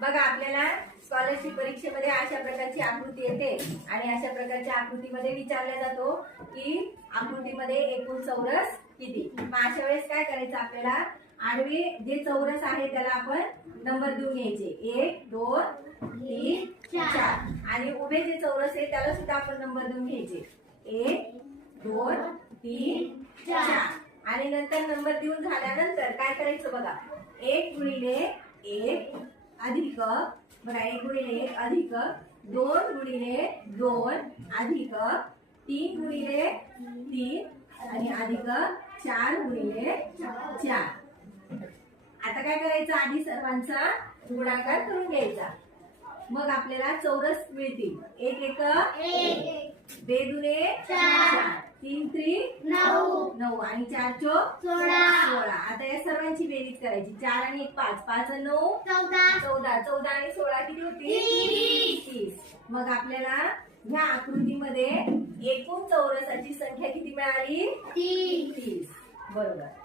बघा आपल्याला स्कॉलरशिप परीक्षेमध्ये अशा प्रकारची आकृती येते आणि अशा प्रकारच्या आकृतीमध्ये विचारला जातो की आकृतीमध्ये एकूण चौरस किती। मग अशा वेळेस काय करायचं, आपल्याला आडवे जे चौरस आहे त्याला आपण नंबर देऊन घ्यायचे, 1 2 3 4 आणि उभे जे चौरस आहे त्याला सुद्धा आपण नंबर देऊन घ्यायचे, 1 2 3 4 आणि नंतर नंबर देऊन झाल्यानंतर काय करायचं बघा, 1 गुणिले 1 अधिक बघा 1 गुणिले 1 अधिक 2 गुणिले 2 अधिक 3 गुणिले 3 आणि अधिक 4 गुणिले 4। आता काय करायचं, आधी सर्वांचा गुणाकार करून घ्यायचा, मग आपल्याला चौरस मिळतील। 1 1 2 दुने 4 3 3 9 आणि 4 चौक 16। आता या सर्वांची बेरीज करायची, 4 आणि 1 5 5 आणि 9 14 14 आणि 16 किती होती 30। मग आपल्याला ह्या आकृतीमध्ये एकूण चौरसाची संख्या किती मिळाली 30। बरोबर।